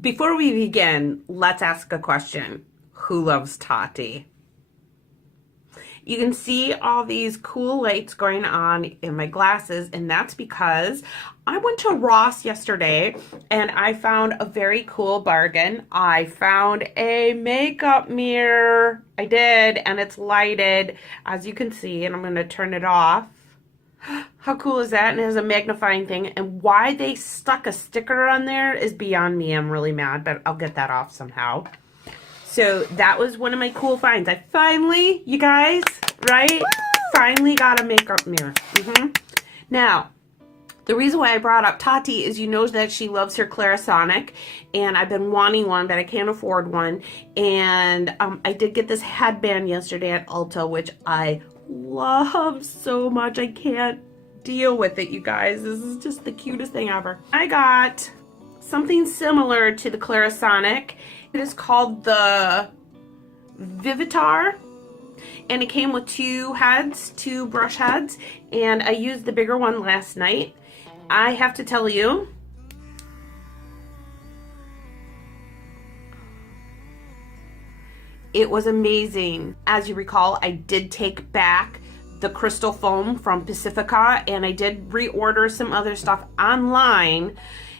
Before we begin, let's ask a question. Who loves Tati? You can see all these cool lights going on in my glasses, and that's because I went to Ross yesterday and I found a very cool bargain. I found a makeup mirror. I did, and it's lighted, as you can see, and I'm going to turn it off. How cool is that? And it has a magnifying thing. And why they stuck a sticker on there is beyond me. I'm really mad, but I'll get that off somehow. So that was one of my cool finds. I finally, you guys, right? Finally got a makeup mirror. Now, the reason why I brought up Tati is you know that she loves her Clarisonic, and I've been wanting one, but I can't afford one. And I did get this headband yesterday at Ulta, which I love so much. I can't deal with it, you guys. This is just the cutest thing ever. I got something similar to the Clarisonic. It is called the Vivitar, and it came with two brush heads, and I used the bigger one last night. I have to tell you, it was amazing. As you recall, I did take back the crystal foam from Pacifica, and I did reorder some other stuff online,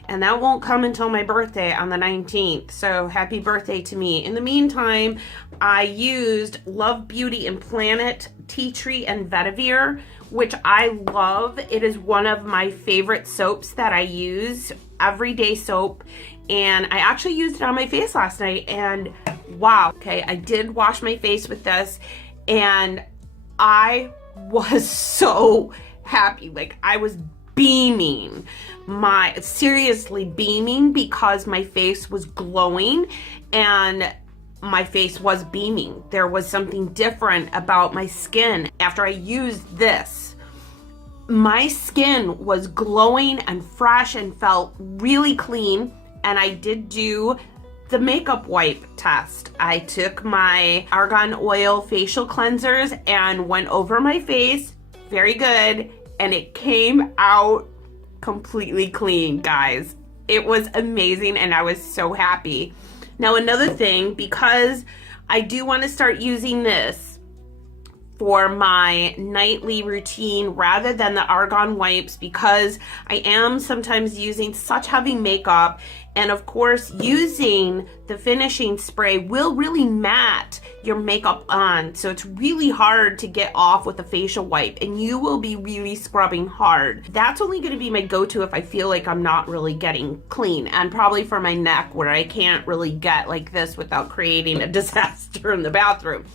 and that won't come until my birthday on the 19th. So happy birthday to me. In the meantime, I used Love Beauty and Planet Tea Tree and Vetiver, which I love. It is one of my favorite soaps that I use, everyday soap. And I actually used it on my face last night, and wow. Okay, I did wash my face with this, and I was so happy. Like, I was beaming, seriously beaming, because my face was glowing and my face was beaming. There was something different about my skin after I used this. My skin was glowing and fresh and felt really clean. And I did do the makeup wipe test. I took my argan oil facial cleansers and went over my face, very good, and it came out completely clean, guys. It was amazing, and I was so happy. Now, another thing, because I do want to start using this for my nightly routine rather than the argan wipes, because I am sometimes using such heavy makeup, and of course using the finishing spray will really matte your makeup on, so it's really hard to get off with a facial wipe, and you will be really scrubbing hard. That's only going to be my go-to if I feel like I'm not really getting clean, and probably for my neck where I can't really get like this without creating a disaster in the bathroom.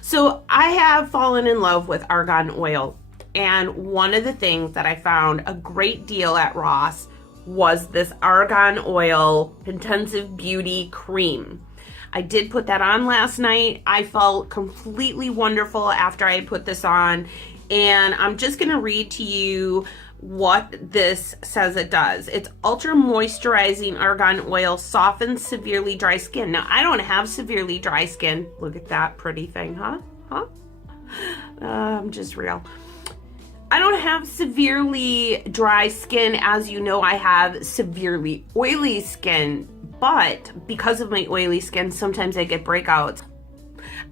So I have fallen in love with argan oil, and one of the things that I found a great deal at Ross was this argan oil intensive beauty cream. I did put that on last night. I felt completely wonderful after I put this on, and I'm just gonna read to you what this says it does. It's ultra moisturizing argan oil, softens severely dry skin. Now, I don't have severely dry skin. Look at that pretty thing, huh? I'm just real. I don't have severely dry skin. As you know, I have severely oily skin, but because of my oily skin, sometimes I get breakouts.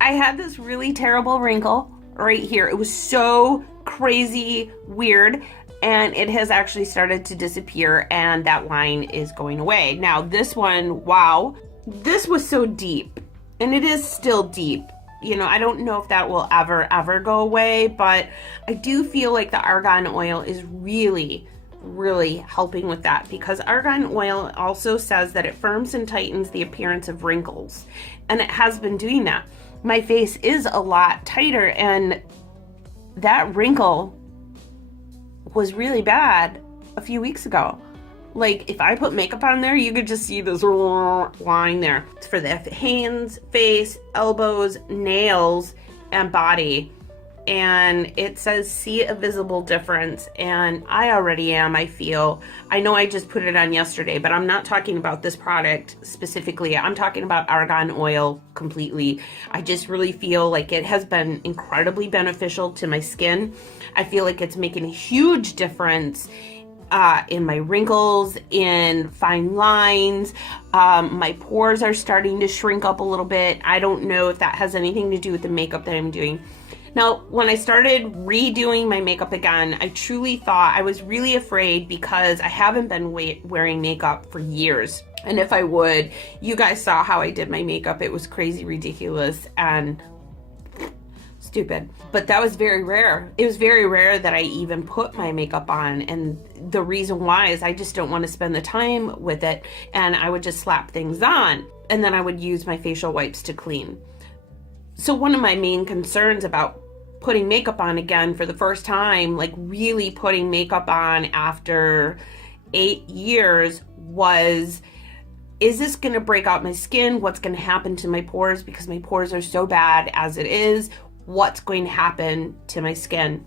I had this really terrible wrinkle right here. It was so crazy weird, and it has actually started to disappear, and that line is going away. Now this one, wow, this was so deep, and it is still deep. You know, I don't know if that will ever go away, but I do feel like the argan oil is really helping with that, because argan oil also says that it firms and tightens the appearance of wrinkles, and it has been doing that. My face is a lot tighter, and that wrinkle was really bad a few weeks ago. Like, if I put makeup on there, you could just see this line there. It's for the hands, face, elbows, nails, and body. And it says, see a visible difference. And I already am, I feel. I know I just put it on yesterday, but I'm not talking about this product specifically. I'm talking about argan oil completely. I just really feel like it has been incredibly beneficial to my skin. I feel like it's making a huge difference in my wrinkles, in fine lines. My pores are starting to shrink up a little bit. I don't know if that has anything to do with the makeup that I'm doing. Now, when I started redoing my makeup again, I truly thought, I was really afraid because I haven't been wearing makeup for years. And if I would, you guys saw how I did my makeup. It was crazy, ridiculous, and stupid. But that was very rare. It was very rare that I even put my makeup on. And the reason why is I just don't want to spend the time with it. And I would just slap things on. And then I would use my facial wipes to clean. So one of my main concerns about putting makeup on again for the first time, like really putting makeup on after 8 years, was, is this going to break out my skin? What's going to happen to my pores? Because my pores are so bad as it is. What's going to happen to my skin?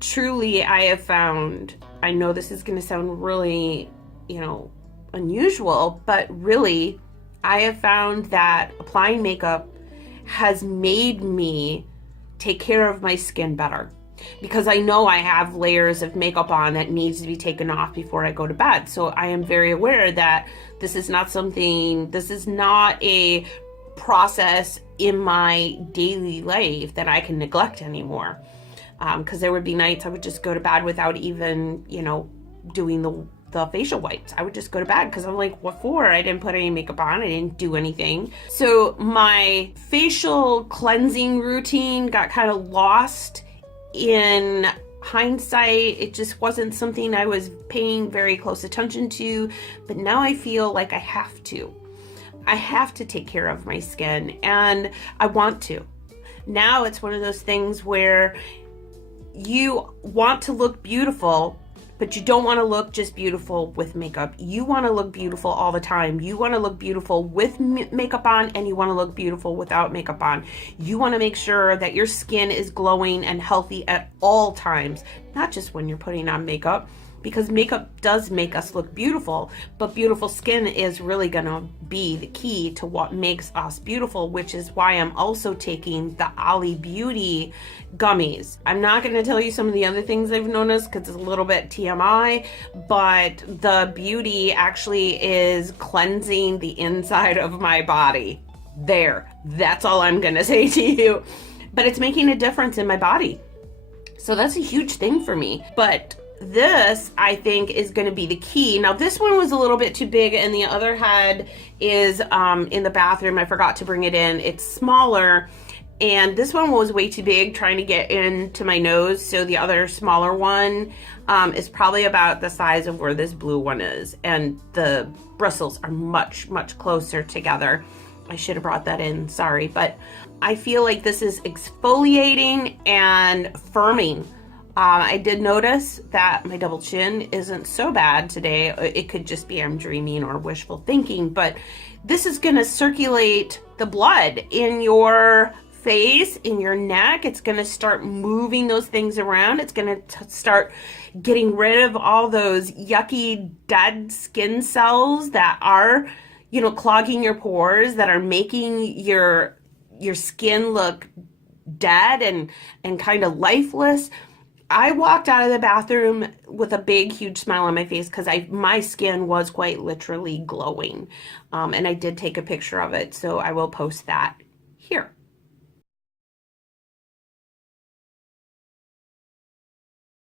Truly, I have found, I know this is going to sound really, unusual, but really, I have found that applying makeup has made me take care of my skin better, because I know I have layers of makeup on that needs to be taken off before I go to bed. So I am very aware that this is not a process in my daily life that I can neglect anymore. Because there would be nights I would just go to bed without even, doing the facial wipes. I would just go to bed because I'm like, what for? I didn't put any makeup on. I didn't do anything. So my facial cleansing routine got kind of lost in hindsight. It just wasn't something I was paying very close attention to. But now I feel like I have to. I have to take care of my skin, and I want to. Now it's one of those things where you want to look beautiful, but you don't want to look just beautiful with makeup. You want to look beautiful all the time. You want to look beautiful with makeup on, and you want to look beautiful without makeup on. You want to make sure that your skin is glowing and healthy at all times, not just when you're putting on makeup, because makeup does make us look beautiful, but beautiful skin is really gonna be the key to what makes us beautiful, which is why I'm also taking the Ollie Beauty gummies. I'm not gonna tell you some of the other things I've noticed because it's a little bit TMI, but the Beauty actually is cleansing the inside of my body. That's all I'm gonna say to you. But it's making a difference in my body. So that's a huge thing for me. But this, I think, is going to be the key. Now, this one was a little bit too big, and the other head is in the bathroom. I forgot to bring it in. It's smaller, and this one was way too big trying to get into my nose. So the other smaller one is probably about the size of where this blue one is, and the bristles are much, much closer together. I should have brought that in, sorry, but I feel like this is exfoliating and firming. I did notice that my double chin isn't so bad today. It could just be I'm dreaming or wishful thinking, but this is going to circulate the blood in your face, in your neck. It's going to start moving those things around. It's going to start getting rid of all those yucky dead skin cells that are, clogging your pores, that are making your skin look dead and kind of lifeless. I walked out of the bathroom with a big, huge smile on my face because my skin was quite literally glowing. And I did take a picture of it, so I will post that here.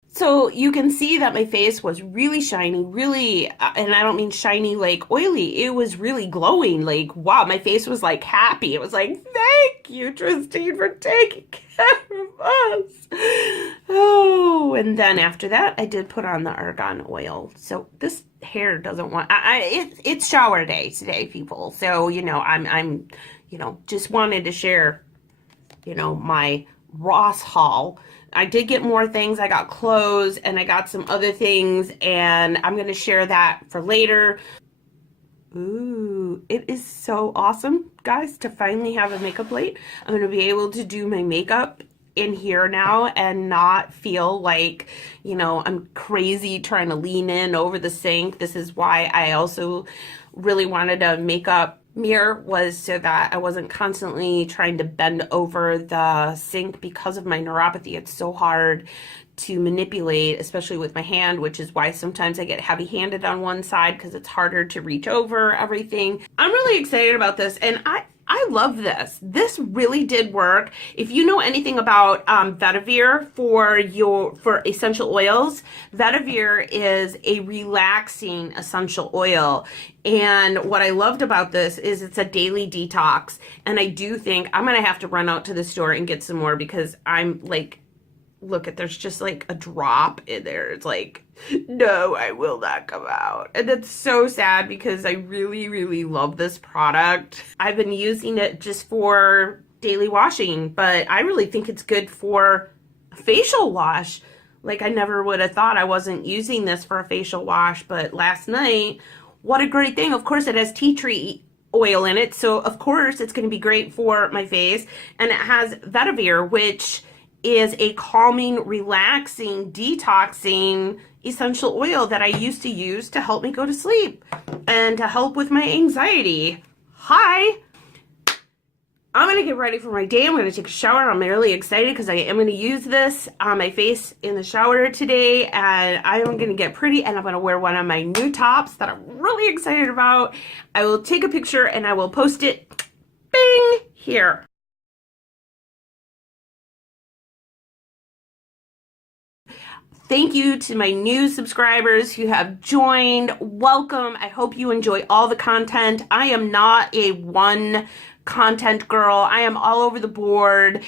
So you can see that my face was really shiny, really, and I don't mean shiny like oily. It was really glowing. Like, wow, my face was like happy. It was like, thank you, Tristine, for taking care of us. Oh, and then after that, I did put on the argan oil. So this hair doesn't want, it's shower day today, people. So, I'm just wanted to share, my Ross haul. I did get more things. I got clothes and I got some other things, and I'm going to share that for later. Ooh, it is so awesome, guys, to finally have a makeup plate. I'm going to be able to do my makeup in here now and not feel like, I'm crazy trying to lean in over the sink. This is why I also really wanted a makeup mirror, was so that I wasn't constantly trying to bend over the sink because of my neuropathy. It's so hard to manipulate, especially with my hand, which is why sometimes I get heavy-handed on one side because it's harder to reach over everything. I'm really excited about this, and I love this. This really did work. If you know anything about vetiver for essential oils, vetiver is a relaxing essential oil. And what I loved about this is it's a daily detox. And I do think I'm gonna have to run out to the store and get some more because I'm like, look at, there's just like a drop in there. It's like, no, I will not come out. And it's so sad because I really, really love this product. I've been using it just for daily washing, but I really think it's good for a facial wash. Like, I never would have thought I wasn't using this for a facial wash, but last night, what a great thing. Of course, it has tea tree oil in it, so of course it's going to be great for my face. And it has vetiver, which is a calming, relaxing, detoxing essential oil that I used to use to help me go to sleep and to help with my anxiety. Hi! I'm going to get ready for my day. I'm going to take a shower. I'm really excited because I am going to use this on my face in the shower today, and I am going to get pretty, and I'm going to wear one of my new tops that I'm really excited about. I will take a picture and I will post it, bing, here. Thank you to my new subscribers who have joined. Welcome. I hope you enjoy all the content. I am not a one content girl. I am all over the board.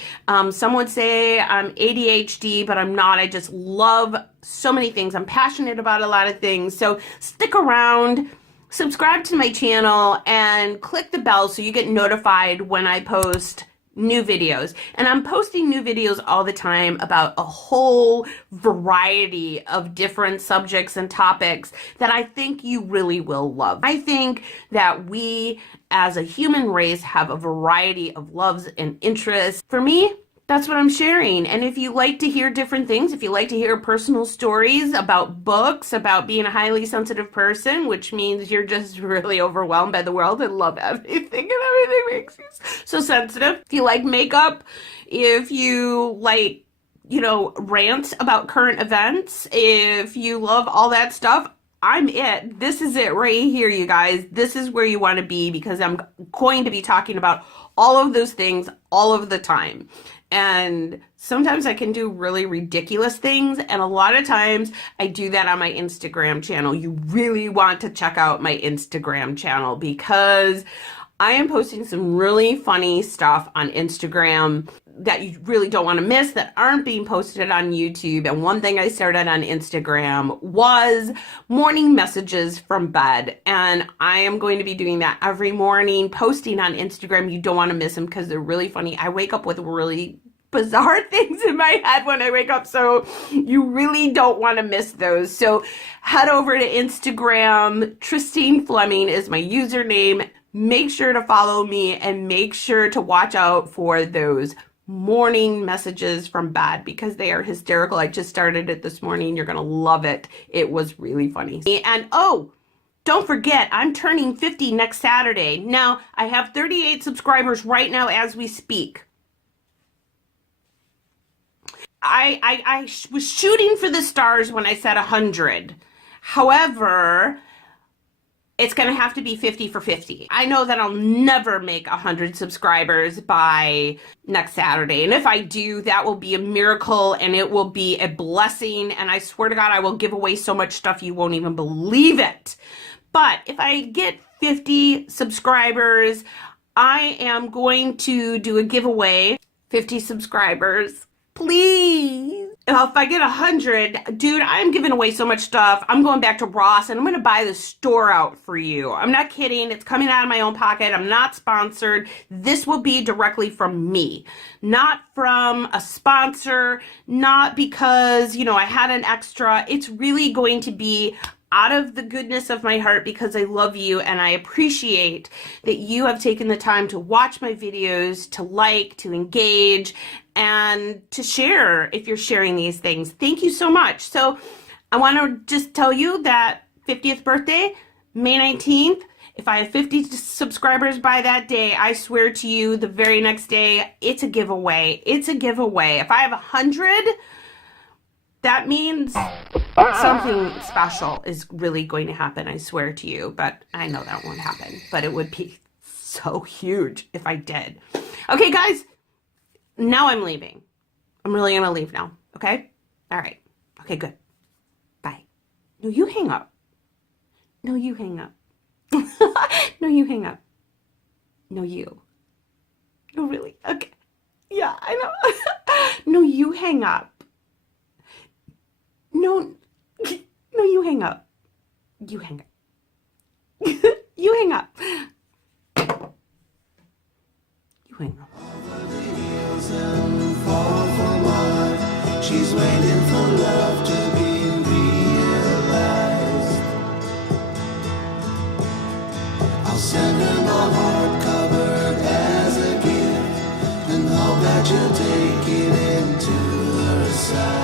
Some would say I'm ADHD, but I'm not. I just love so many things. I'm passionate about a lot of things. So stick around, subscribe to my channel, and click the bell so you get notified when I post new videos. And I'm posting new videos all the time about a whole variety of different subjects and topics that I think you really will love. I think that we as a human race have a variety of loves and interests. For me, that's what I'm sharing. And if you like to hear different things, if you like to hear personal stories about books, about being a highly sensitive person, which means you're just really overwhelmed by the world and love everything, and everything makes you so sensitive. If you like makeup, if you like, you know, rants about current events, if you love all that stuff, I'm it. This is it right here, you guys. This is where you want to be, because I'm going to be talking about all of those things all of the time. And sometimes I can do really ridiculous things, and a lot of times I do that on my Instagram channel. You really want to check out my Instagram channel because I am posting some really funny stuff on Instagram that you really don't want to miss, that aren't being posted on YouTube. And one thing I started on Instagram was morning messages from bed. And I am going to be doing that every morning, posting on Instagram. You don't want to miss them because they're really funny. I wake up with really bizarre things in my head when I wake up, so you really don't want to miss those. So head over to Instagram. Tristine Fleming is my username. Make sure to follow me and make sure to watch out for those morning messages from bed because they are hysterical. I just started it this morning. You're gonna love it. It was really funny. And oh, don't forget, I'm turning 50 next Saturday. Now, I have 38 subscribers right now as we speak. I was shooting for the stars when I said 100. However, it's going to have to be 50 for 50. I know that I'll never make 100 subscribers by next Saturday. And if I do, that will be a miracle and it will be a blessing. And I swear to God, I will give away so much stuff you won't even believe it. But if I get 50 subscribers, I am going to do a giveaway. 50 subscribers. Please. If I get 100, dude, I'm giving away so much stuff. I'm going back to Ross and I'm going to buy the store out for you. I'm not kidding. It's coming out of my own pocket. I'm not sponsored. This will be directly from me, not from a sponsor, not because, you know, I had an extra. It's really going to be out of the goodness of my heart because I love you and I appreciate that you have taken the time to watch my videos, to like, to engage, and to share if you're sharing these things. Thank you so much. So I want to just tell you that 50th birthday, May 19th, if I have 50 subscribers by that day, I swear to you the very next day, it's a giveaway. It's a giveaway. If I have 100, that means something special is really going to happen, I swear to you. But I know that won't happen. But it would be so huge if I did. Okay, guys, now I'm leaving. I'm really going to leave now, okay? All right. Okay, good. Bye. No, you hang up. No, you hang up. No, you hang up. No, you. No, really? Okay. Yeah, I know. No, you hang up. No, no, you hang up. You hang up. You hang up. You hang up. She's waiting for love to be realized. I'll send her my heart covered as a gift, and hope that you'll take it into her side.